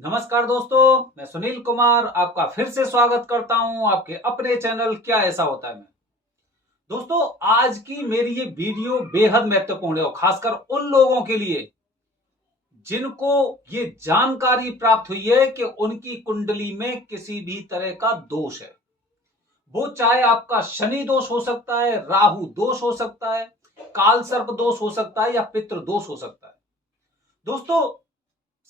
नमस्कार दोस्तों, मैं सुनील कुमार आपका फिर से स्वागत करता हूं आपके अपने चैनल क्या ऐसा होता है में। दोस्तों, आज की मेरी ये वीडियो बेहद महत्वपूर्ण है और खासकर उन लोगों के लिए जिनको ये जानकारी प्राप्त हुई है कि उनकी कुंडली में किसी भी तरह का दोष है। वो चाहे आपका शनि दोष हो सकता है, राहु दोष हो सकता है, काल सर्प दोष हो सकता है या पितृ दोष हो सकता है। दोस्तों,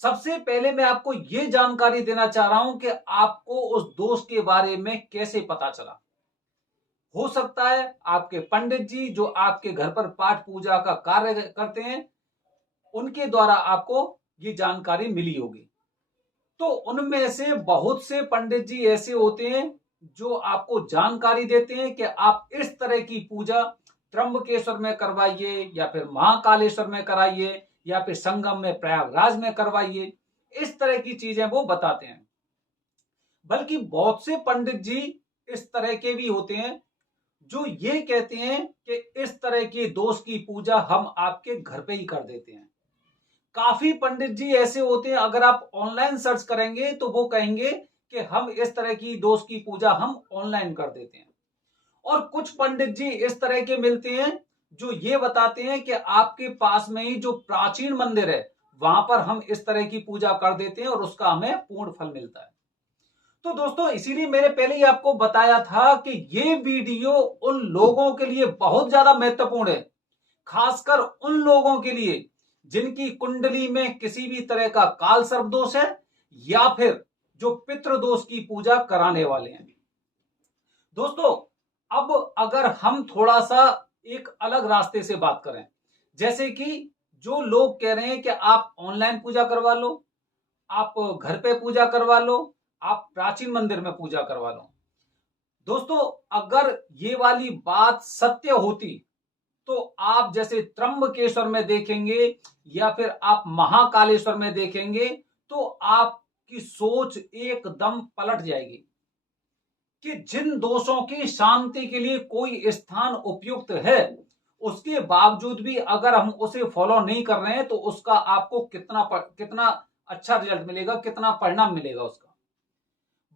सबसे पहले मैं आपको यह जानकारी देना चाह रहा हूं कि आपको उस दोष के बारे में कैसे पता चला। हो सकता है आपके पंडित जी जो आपके घर पर पाठ पूजा का कार्य करते हैं उनके द्वारा आपको ये जानकारी मिली होगी। तो उनमें से बहुत से पंडित जी ऐसे होते हैं जो आपको जानकारी देते हैं कि आप इस तरह की पूजा त्र्यंबकेश्वर में करवाइए या फिर महाकालेश्वर में कराइए या फिर संगम में प्रयागराज में करवाइए। इस तरह की चीजें वो बताते हैं। बल्कि बहुत से पंडित जी इस तरह के भी होते हैं जो ये कहते हैं कि इस तरह के दोष की पूजा हम आपके घर पे ही कर देते हैं। काफी पंडित जी ऐसे होते हैं, अगर आप ऑनलाइन सर्च करेंगे तो वो कहेंगे कि हम इस तरह की दोष की पूजा हम ऑनलाइन कर देते हैं। और कुछ पंडित जी इस तरह के मिलते हैं जो ये बताते हैं कि आपके पास में ही जो प्राचीन मंदिर है वहां पर हम इस तरह की पूजा कर देते हैं और उसका हमें पूर्ण फल मिलता है। तो दोस्तों, इसीलिए मैंने पहले ही आपको बताया था कि ये वीडियो उन लोगों के लिए बहुत ज्यादा महत्वपूर्ण है, खासकर उन लोगों के लिए जिनकी कुंडली में किसी भी तरह का काल सर्प दोष है या फिर जो पितृ दोष की पूजा कराने वाले हैं। दोस्तों, अब अगर हम थोड़ा सा एक अलग रास्ते से बात करें, जैसे कि जो लोग कह रहे हैं कि आप ऑनलाइन पूजा करवा लो, आप घर पे पूजा करवा लो, आप प्राचीन मंदिर में पूजा करवा लो। दोस्तों, अगर ये वाली बात सत्य होती तो आप जैसे त्र्यंबकेश्वर में देखेंगे या फिर आप महाकालेश्वर में देखेंगे तो आपकी सोच एकदम पलट जाएगी कि जिन दोषों की शांति के लिए कोई स्थान उपयुक्त है उसके बावजूद भी अगर हम उसे फॉलो नहीं कर रहे हैं तो उसका आपको कितना अच्छा रिजल्ट मिलेगा, कितना परिणाम मिलेगा उसका।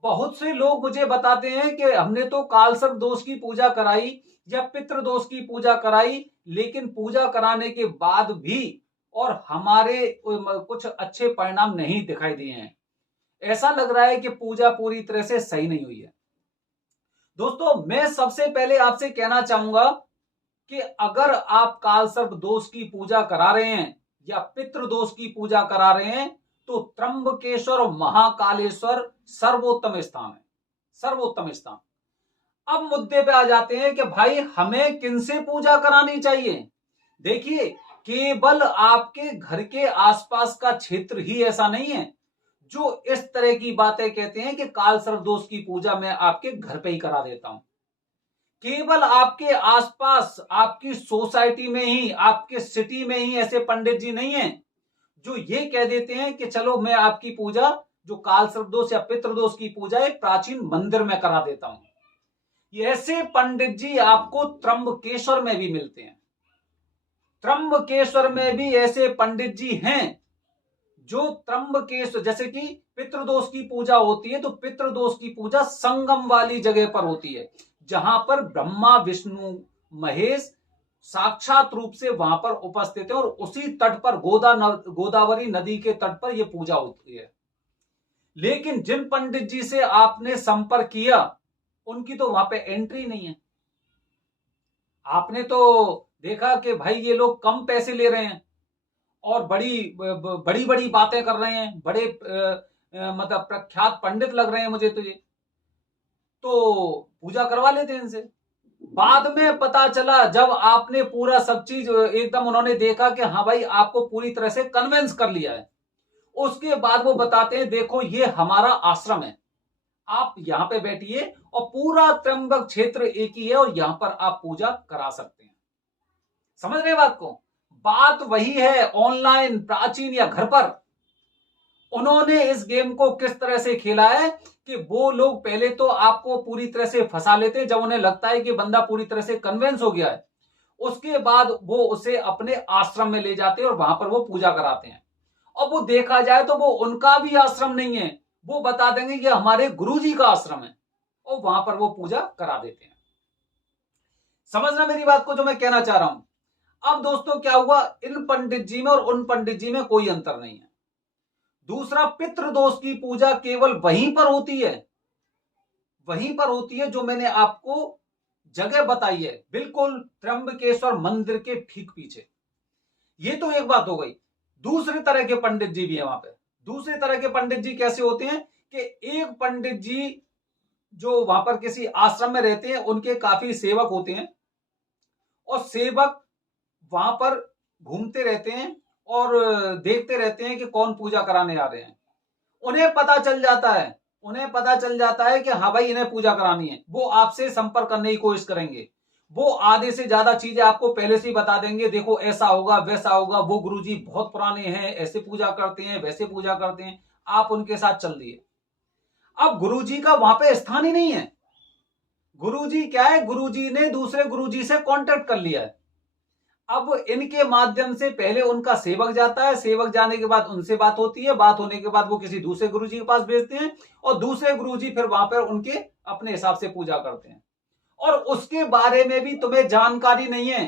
बहुत से लोग मुझे बताते हैं कि हमने तो कालसर्प दोष की पूजा कराई या पितृ दोष की पूजा कराई, लेकिन पूजा कराने के बाद भी और हमारे कुछ अच्छे परिणाम नहीं दिखाई दिए हैं। ऐसा लग रहा है कि पूजा पूरी तरह से सही नहीं हुई है। दोस्तों, मैं सबसे पहले आपसे कहना चाहूंगा कि अगर आप कालसर्प दोष की पूजा करा रहे हैं या पितृ दोष की पूजा करा रहे हैं तो त्र्यंबकेश्वर और महाकालेश्वर सर्वोत्तम स्थान है, सर्वोत्तम स्थान। अब मुद्दे पे आ जाते हैं कि भाई हमें किनसे पूजा करानी चाहिए। देखिए, केवल आपके घर के आसपास का क्षेत्र ही ऐसा नहीं है जो इस तरह की बातें कहते हैं कि काल सर्प दोष की पूजा मैं आपके घर पे ही करा देता हूं। केवल आपके आसपास आपकी सोसाइटी में ही, आपके सिटी में ही ऐसे पंडित जी नहीं हैं जो ये कह देते हैं कि चलो मैं आपकी पूजा जो काल सर्प दोष या पितृ दोष की पूजा एक प्राचीन मंदिर में करा देता हूं। ये ऐसे पंडित जी आपको त्र्यंबकेश्वर में भी मिलते हैं। त्र्यंबकेश्वर में भी ऐसे पंडित जी हैं जो त्र्यंबकेश्वर, जैसे कि पितृदोष की पूजा होती है तो पितृदोष की पूजा संगम वाली जगह पर होती है जहां पर ब्रह्मा विष्णु महेश साक्षात रूप से वहां पर उपस्थित है और उसी तट पर गोदावरी नदी के तट पर यह पूजा होती है। लेकिन जिन पंडित जी से आपने संपर्क किया उनकी तो वहां पे एंट्री नहीं है। आपने तो देखा कि भाई ये लोग कम पैसे ले रहे हैं और बड़ी बड़ी बड़ी बातें कर रहे हैं, बड़े मतलब प्रख्यात पंडित लग रहे हैं मुझे, तो पूजा करवा लेते हैं इनसे। बाद में पता चला जब आपने पूरा सब चीज एकदम उन्होंने देखा कि हाँ भाई आपको पूरी तरह से कन्विंस कर लिया है, उसके बाद वो बताते हैं देखो ये हमारा आश्रम है, आप यहां पे बैठिए और पूरा त्र्यंबक क्षेत्र एक ही है और यहां पर आप पूजा करा सकते हैं। समझ रहे बात को? बात वही है, ऑनलाइन प्राचीन या घर पर। उन्होंने इस गेम को किस तरह से खेला है कि वो लोग पहले तो आपको पूरी तरह से फंसा लेते हैं, जब उन्हें लगता है कि बंदा पूरी तरह से कन्विंस हो गया है उसके बाद वो उसे अपने आश्रम में ले जाते हैं और वहां पर वो पूजा कराते हैं। और वो देखा जाए तो वो उनका भी आश्रम नहीं है, वो बता देंगे ये हमारे गुरुजी का आश्रम है, और वहां पर वो पूजा करा देते हैं। समझना मेरी बात को जो मैं कहना चाह रहा हूं। अब दोस्तों क्या हुआ, इन पंडित जी में और उन पंडित जी में कोई अंतर नहीं है। दूसरा, पितृदोष की पूजा केवल वहीं पर होती है, वहीं पर होती है जो मैंने आपको जगह बताई है, बिल्कुल त्र्यंबकेश्वर मंदिर के ठीक पीछे। ये तो एक बात हो गई। दूसरे तरह के पंडित जी भी है वहां पे। दूसरे तरह के पंडित जी कैसे होते हैं कि एक पंडित जी जो वहां पर किसी आश्रम में रहते हैं, उनके काफी सेवक होते हैं, और सेवक वहां पर घूमते रहते हैं और देखते रहते हैं कि कौन पूजा कराने आ रहे हैं। उन्हें पता चल जाता है, उन्हें पता चल जाता है कि हाँ भाई इन्हें पूजा करानी है। वो आपसे संपर्क करने की कोशिश करेंगे, वो आधे से ज्यादा चीजें आपको पहले से ही बता देंगे, देखो ऐसा होगा वैसा होगा, वो गुरुजी बहुत पुराने हैं, ऐसे पूजा करते हैं वैसे पूजा करते हैं, आप उनके साथ चल दिए। अब गुरुजी का वहां पे स्थान ही नहीं है। गुरुजी क्या है, गुरुजी ने दूसरे गुरुजी से कांटेक्ट कर लिया है। अब इनके माध्यम से पहले उनका सेवक जाता है, सेवक जाने के बाद उनसे बात होती है, बात होने के बाद वो किसी दूसरे गुरुजी के पास भेजते हैं, और दूसरे गुरुजी फिर वहां पर उनके अपने हिसाब से पूजा करते हैं। और उसके बारे में भी तुम्हें जानकारी नहीं है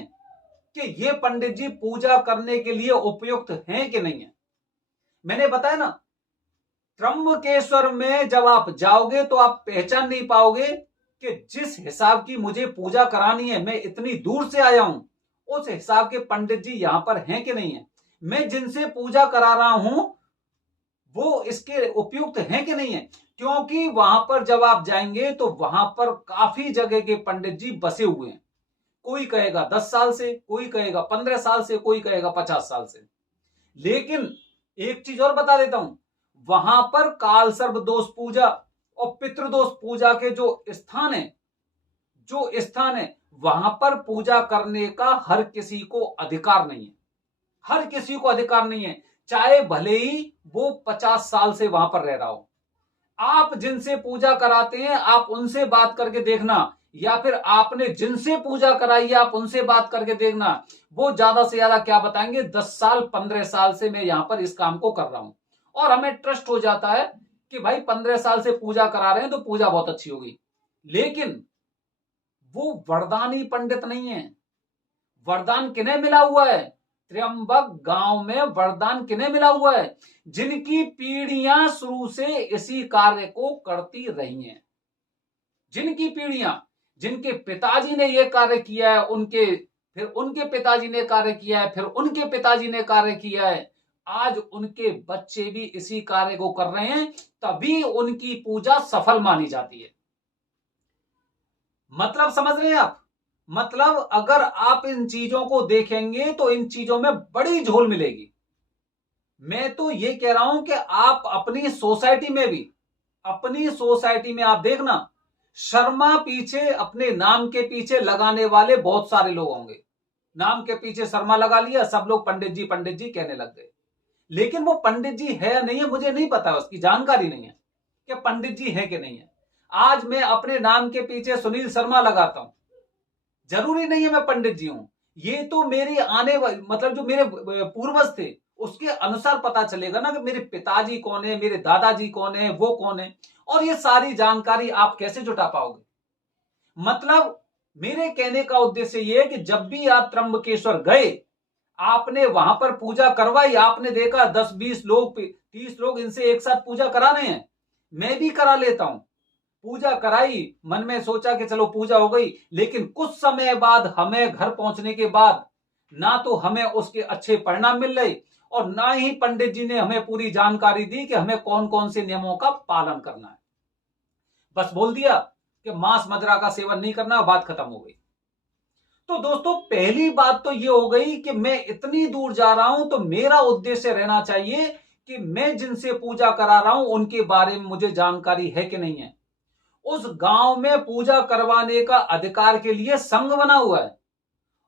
कि ये पंडित जी पूजा करने के लिए उपयुक्त हैं कि नहीं है। मैंने बताया ना, त्र्यंबकेश्वर में जब आप जाओगे तो आप पहचान नहीं पाओगे कि जिस हिसाब की मुझे पूजा करानी है, मैं इतनी दूर से आया हूं, उस हिसाब के पंडित जी यहां पर हैं कि नहीं है। मैं जिनसे पूजा करा रहा हूं वो इसके उपयुक्त हैं कि नहीं है। क्योंकि वहां पर जब आप जाएंगे तो वहां पर काफी जगह के पंडित जी बसे हुए हैं। कोई कहेगा 10 साल से, कोई कहेगा 15 साल से, कोई कहेगा 50 साल से। लेकिन एक चीज और बता देता हूं, वहां पर काल सर्प दोष पूजा और पितृदोष पूजा के जो स्थान है वहां पर पूजा करने का हर किसी को अधिकार नहीं है। हर किसी को अधिकार नहीं है, चाहे भले ही वो 50 साल से वहां पर रह रहा हो। आप जिनसे पूजा कराते हैं आप उनसे बात करके देखना, या फिर आपने जिनसे पूजा कराई है आप उनसे बात करके देखना, वो ज्यादा से ज्यादा क्या बताएंगे, 10 साल 15 साल से मैं यहां पर इस काम को कर रहा हूं। और हमें ट्रस्ट हो जाता है कि भाई 15 साल से पूजा करा रहे हैं तो पूजा बहुत अच्छी होगी। लेकिन वो वरदानी पंडित नहीं है। वरदान किन्हें मिला हुआ है, त्र्यंबक गांव में वरदान किन्हें मिला हुआ है, जिनकी पीढ़ियां शुरू से इसी कार्य को करती रही हैं। जिनकी पीढ़ियां, जिनके पिताजी ने यह कार्य किया है, फिर उनके पिताजी ने कार्य किया है, फिर उनके पिताजी ने कार्य किया है, आज उनके बच्चे भी इसी कार्य को कर रहे हैं, तभी उनकी पूजा सफल मानी जाती है। मतलब समझ रहे हैं आप। मतलब अगर आप इन चीजों को देखेंगे तो इन चीजों में बड़ी झोल मिलेगी। मैं तो ये कह रहा हूं कि आप अपनी सोसाइटी में आप देखना, शर्मा पीछे, अपने नाम के पीछे लगाने वाले बहुत सारे लोग होंगे। नाम के पीछे शर्मा लगा लिया, सब लोग पंडित जी कहने लग गए। लेकिन वो पंडित जी है या नहीं है मुझे नहीं पता, उसकी जानकारी नहीं है कि पंडित जी है कि नहीं है। आज मैं अपने नाम के पीछे सुनील शर्मा लगाता हूं, जरूरी नहीं है मैं पंडित जी हूं। ये तो मेरी मतलब जो मेरे पूर्वज थे उसके अनुसार पता चलेगा ना कि मेरे पिताजी कौन है, मेरे दादाजी कौन है, वो कौन है। और ये सारी जानकारी आप कैसे जुटा पाओगे। मतलब मेरे कहने का उद्देश्य ये है कि जब भी आप त्र्यंबकेश्वर गए, आपने वहां पर पूजा करवाई, आपने देखा 10-20 लोग 30 लोग इनसे एक साथ पूजा करा रहे हैं, मैं भी करा लेता हूं। पूजा कराई, मन में सोचा कि चलो पूजा हो गई, लेकिन कुछ समय बाद हमें घर पहुंचने के बाद ना तो हमें उसके अच्छे परिणाम मिल रहे और ना ही पंडित जी ने हमें पूरी जानकारी दी कि हमें कौन कौन से नियमों का पालन करना है। बस बोल दिया कि मांस मदिरा का सेवन नहीं करना, बात खत्म हो गई। तो दोस्तों पहली बात तो ये हो गई कि मैं इतनी दूर जा रहा हूं तो मेरा उद्देश्य रहना चाहिए कि मैं जिनसे पूजा करा रहा हूं उनके बारे में मुझे जानकारी है कि नहीं है। उस गांव में पूजा करवाने का अधिकार के लिए संघ बना हुआ है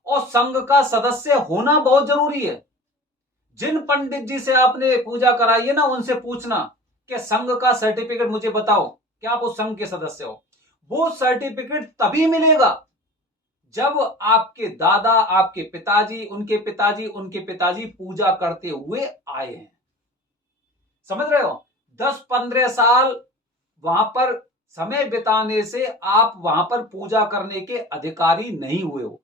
और संघ का सदस्य होना बहुत जरूरी है। जिन पंडित जी से आपने पूजा कराई है ना, उनसे पूछना कि संघ का सर्टिफिकेट मुझे बताओ, क्या आप उस संघ के सदस्य हो। वो सर्टिफिकेट तभी मिलेगा जब आपके दादा, आपके पिताजी, उनके पिताजी, उनके पिताजी पूजा करते हुए आए हैं। समझ रहे हो? 10-15 साल वहां पर समय बिताने से आप वहां पर पूजा करने के अधिकारी नहीं हुए हो।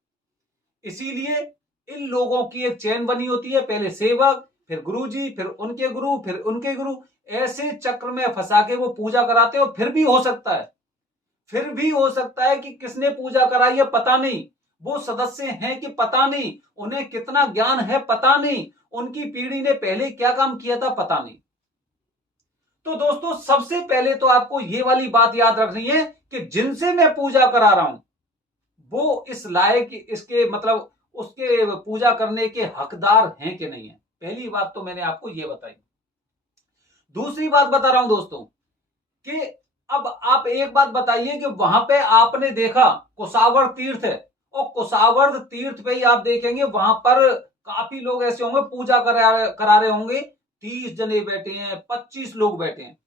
इसीलिए इन लोगों की एक चेन बनी होती है, पहले सेवक, फिर गुरुजी, फिर उनके गुरु, फिर उनके गुरु, ऐसे चक्र में फंसा के वो पूजा कराते हो। फिर भी हो सकता है कि किसने पूजा कराई है पता नहीं, वो सदस्य हैं कि पता नहीं, उन्हें कितना ज्ञान है पता नहीं, उनकी पीढ़ी ने पहले क्या काम किया था पता नहीं। तो दोस्तों सबसे पहले तो आपको ये वाली बात याद रखनी है कि जिनसे मैं पूजा करा रहा हूं वो इस लायक, इसके मतलब उसके पूजा करने के हकदार हैं कि नहीं है। पहली बात तो मैंने आपको ये बताई। दूसरी बात बता रहा हूं दोस्तों कि अब आप एक बात बताइए कि वहां पे आपने देखा कुसावर तीर्थ है, और कुसावर तीर्थ पे ही आप देखेंगे वहां पर काफी लोग ऐसे होंगे पूजा करा रहे होंगे, 30 जने बैठे हैं, 25 लोग बैठे हैं।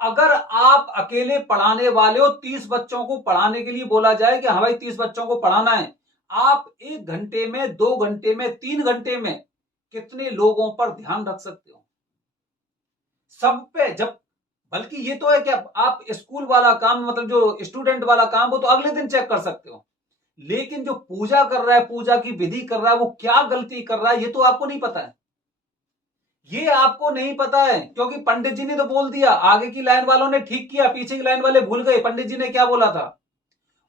अगर आप अकेले पढ़ाने वाले हो, 30 बच्चों को पढ़ाने के लिए बोला जाए कि हाँ भाई 30 बच्चों को पढ़ाना है, आप 1 घंटे में, 2 घंटे में, 3 घंटे में कितने लोगों पर ध्यान रख सकते हो? सब पे जब, बल्कि ये तो है कि आप स्कूल वाला काम, मतलब जो स्टूडेंट वाला काम, वो तो अगले दिन चेक कर सकते हो, लेकिन जो पूजा कर रहा है, पूजा की विधि कर रहा है, वो क्या गलती कर रहा है ये तो आपको नहीं पता है। ये आपको नहीं पता है क्योंकि पंडित जी ने तो बोल दिया, आगे की लाइन वालों ने ठीक किया, पीछे की लाइन वाले भूल गए पंडित जी ने क्या बोला था।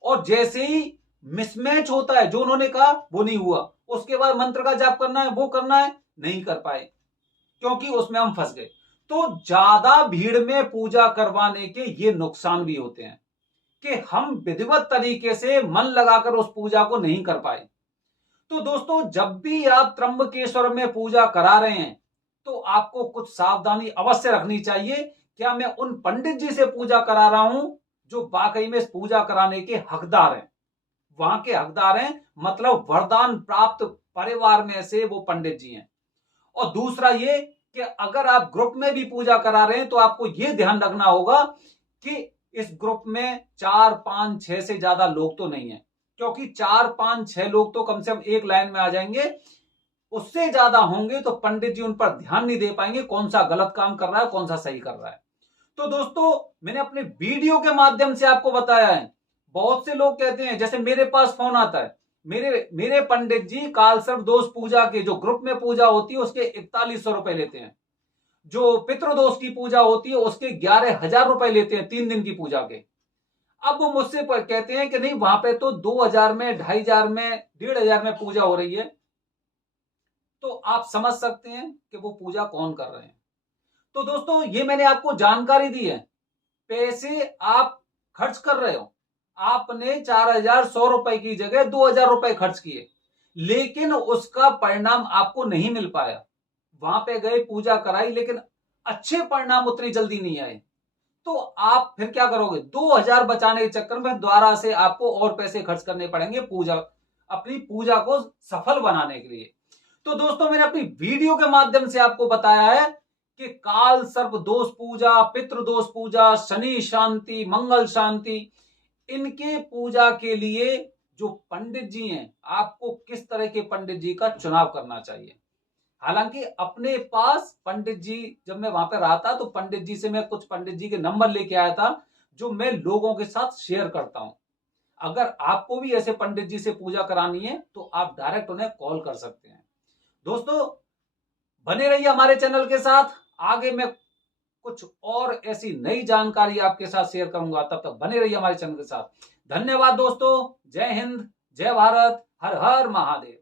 और जैसे ही मिसमैच होता है, जो उन्होंने कहा वो नहीं हुआ, उसके बाद मंत्र का जाप करना है, वो करना है, नहीं कर पाए क्योंकि उसमें हम फंस गए। तो ज्यादा भीड़ में पूजा करवाने के ये नुकसान भी होते हैं कि हम विधिवत तरीके से मन लगाकर उस पूजा को नहीं कर पाए। तो दोस्तों जब भी आप त्र्यंबकेश्वर में पूजा करा रहे हैं तो आपको कुछ सावधानी अवश्य रखनी चाहिए। क्या मैं उन पंडित जी से पूजा करा रहा हूं जो वाकई में इस पूजा कराने के हकदार हैं, वहां के हकदार हैं, मतलब वरदान प्राप्त परिवार में से वो पंडित जी हैं। और दूसरा ये कि अगर आप ग्रुप में भी पूजा करा रहे हैं तो आपको यह ध्यान रखना होगा कि इस ग्रुप में 4, 5, 6 से ज्यादा लोग तो नहीं है, क्योंकि 4, 5, 6 लोग तो कम से कम एक लाइन में आ जाएंगे, उससे ज्यादा होंगे तो पंडित जी उन पर ध्यान नहीं दे पाएंगे कौन सा गलत काम कर रहा है, कौन सा सही कर रहा है। तो दोस्तों मैंने अपने वीडियो के माध्यम से आपको बताया है। बहुत से लोग कहते हैं, जैसे मेरे पास फोन आता है, मेरे पंडित जी कालसर्प दोष पूजा के जो ग्रुप में पूजा होती है उसके 4100 रुपए लेते हैं, जो पितृदोष की पूजा होती है उसके 11,000 रुपए लेते हैं 3 दिन की पूजा के। अब वो मुझसे कहते हैं कि नहीं वहां पे तो 2000 में, 2500 में, 1500 में पूजा हो रही है। तो आप समझ सकते हैं कि वो पूजा कौन कर रहे हैं। तो दोस्तों ये मैंने आपको जानकारी दी है, पैसे आप खर्च कर रहे हो, आपने 4100 रुपए की जगह 2000 रुपए खर्च किए, लेकिन उसका परिणाम आपको नहीं मिल पाया। वहां पे गए, पूजा कराई, लेकिन अच्छे परिणाम उतनी जल्दी नहीं आए। तो आप फिर क्या करोगे? 2000 बचाने के चक्कर में दोबारा से आपको और पैसे खर्च करने पड़ेंगे अपनी पूजा को सफल बनाने के लिए। तो दोस्तों मैंने अपनी वीडियो के माध्यम से आपको बताया है कि काल सर्प दोष पूजा, पितृ दोष पूजा, शनि शांति, मंगल शांति, इनके पूजा के लिए जो पंडित जी हैं, आपको किस तरह के पंडित जी का चुनाव करना चाहिए। हालांकि अपने पास पंडित जी, जब मैं वहां पर रहा था तो पंडित जी से मैं कुछ पंडित जी के नंबर लेके आया था जो मैं लोगों के साथ शेयर करता हूं। अगर आपको भी ऐसे पंडित जी से पूजा करानी है तो आप डायरेक्ट उन्हें कॉल कर सकते हैं। दोस्तों बने रहिए हमारे चैनल के साथ, आगे मैं कुछ और ऐसी नई जानकारी आपके साथ शेयर करूंगा, तब तक बने रहिए हमारे चैनल के साथ। धन्यवाद दोस्तों, जय हिंद, जय भारत, हर हर महादेव।